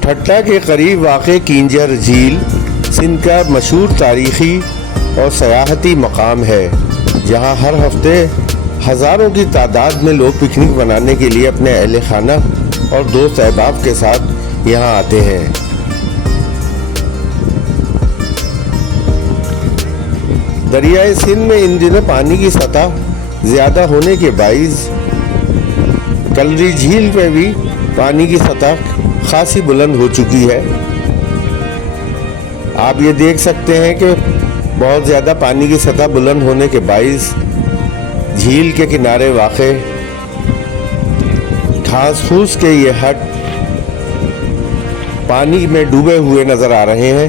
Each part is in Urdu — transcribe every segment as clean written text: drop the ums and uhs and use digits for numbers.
ٹھٹہ کے قریب واقع کینجر جھیل سندھ کا مشہور تاریخی اور سیاحتی مقام ہے، جہاں ہر ہفتے ہزاروں کی تعداد میں لوگ پکنک منانے کے لیے اپنے اہل خانہ اور دوست احباب کے ساتھ یہاں آتے ہیں۔ دریائے سندھ میں ان دنوں پانی کی سطح زیادہ ہونے کے باعث کلری جھیل میں بھی پانی کی سطح خاصی بلند ہو چکی ہے۔ آپ یہ دیکھ سکتے ہیں کہ بہت زیادہ پانی کی سطح بلند ہونے کے باعث جھیل کے کنارے واقع گھاس پھوس کے یہ ہٹ پانی میں ڈوبے ہوئے نظر آ رہے ہیں۔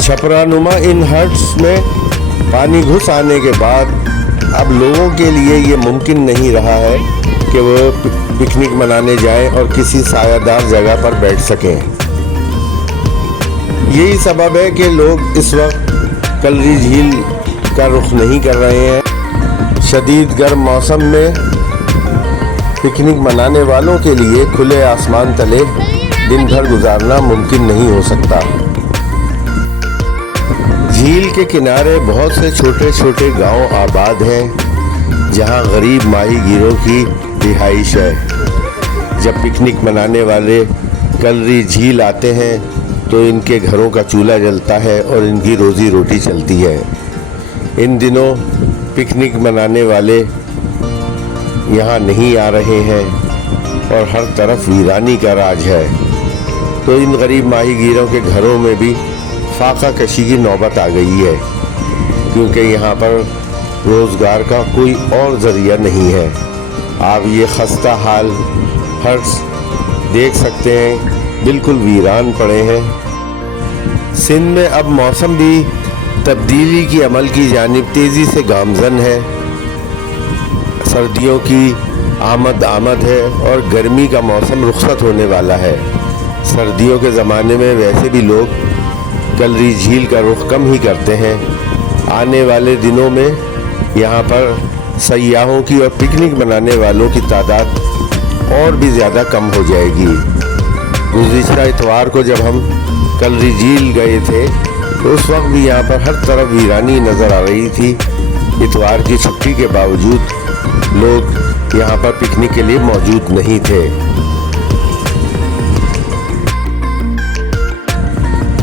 چھپرا نما ان ہٹس میں پانی گھس آنے کے بعد اب لوگوں کے لیے یہ ممکن نہیں رہا ہے کہ وہ پکنک منانے جائیں اور کسی سایہ دار جگہ پر بیٹھ سکیں۔ یہی سبب ہے کہ لوگ اس وقت کلری جھیل کا رخ نہیں کر رہے ہیں۔ شدید گرم موسم میں پکنک منانے والوں کے لیے کھلے آسمان تلے دن بھر گزارنا ممکن نہیں ہو سکتا۔ جھیل کے کنارے بہت سے چھوٹے چھوٹے گاؤں آباد ہیں، جہاں غریب ماہی گیروں کی رہائش ہے۔ جب پکنک منانے والے کلری جھیل آتے ہیں تو ان کے گھروں کا چولہا جلتا ہے اور ان کی روزی روٹی چلتی ہے۔ ان دنوں پکنک منانے والے یہاں نہیں آ رہے ہیں اور ہر طرف ویرانی کا راج ہے، تو ان غریب ماہی گیروں کے گھروں میں بھی فاقہ کشی کی نوبت آ گئی ہے، کیونکہ یہاں پر روزگار کا کوئی اور ذریعہ نہیں ہے۔ آپ یہ خستہ حال ہٹس دیکھ سکتے ہیں، بالکل ویران پڑے ہیں۔ سندھ میں اب موسم بھی تبدیلی کی عمل کی جانب تیزی سے گامزن ہے۔ سردیوں کی آمد ہے اور گرمی کا موسم رخصت ہونے والا ہے۔ سردیوں کے زمانے میں ویسے بھی لوگ کلری جھیل کا رخ کم ہی کرتے ہیں۔ آنے والے دنوں میں یہاں پر سیاحوں کی اور پکنک منانے والوں کی تعداد اور بھی زیادہ کم ہو جائے گی۔ گزشتہ اتوار کو جب ہم کلری جھیل گئے تھے تو اس وقت بھی یہاں پر ہر طرف ویرانی نظر آ رہی تھی۔ اتوار کی چھٹی کے باوجود لوگ یہاں پر پکنک کے لیے موجود نہیں تھے۔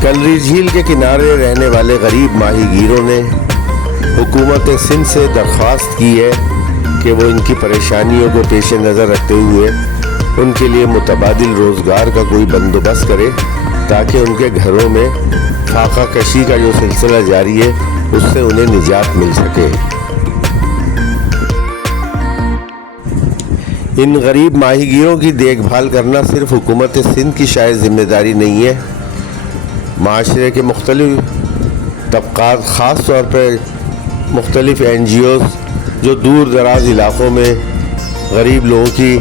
کلری جھیل کے کنارے رہنے والے غریب ماہی گیروں نے حکومت سندھ سے درخواست کی ہے کہ وہ ان کی پریشانیوں کو پیش نظر رکھتے ہوئے ان کے لیے متبادل روزگار کا کوئی بندوبست کرے، تاکہ ان کے گھروں میں فاقہ کشی کا جو سلسلہ جاری ہے اس سے انہیں نجات مل سکے۔ ان غریب ماہی گیروں کی دیکھ بھال کرنا صرف حکومت سندھ کی شاید ذمہ داری نہیں ہے۔ معاشرے کے مختلف طبقات، خاص طور پر مختلف NGOs جو دور دراز علاقوں میں غریب لوگوں کی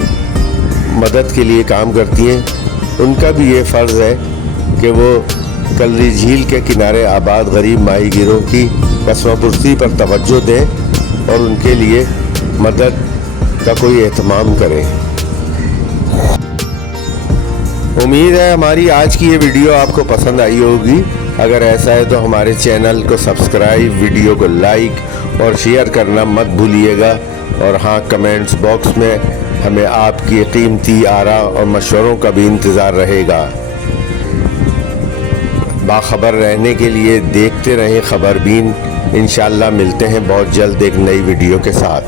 مدد کے لیے کام کرتی ہیں، ان کا بھی یہ فرض ہے کہ وہ کلری جھیل کے کنارے آباد غریب ماہی گیروں کی کسوہ پرسی پر توجہ دیں اور ان کے لیے مدد کا کوئی اہتمام کریں۔ امید ہے ہماری آج کی یہ ویڈیو آپ کو پسند آئی ہوگی۔ اگر ایسا ہے تو ہمارے چینل کو سبسکرائب، ویڈیو کو لائک اور شیئر کرنا مت بھولیے گا، اور ہاں، کمنٹس باکس میں ہمیں آپ کی قیمتی آراء اور مشوروں کا بھی انتظار رہے گا۔ باخبر رہنے کے لیے دیکھتے رہیں خبر بین۔ انشاءاللہ ملتے ہیں بہت جلد ایک نئی ویڈیو کے ساتھ۔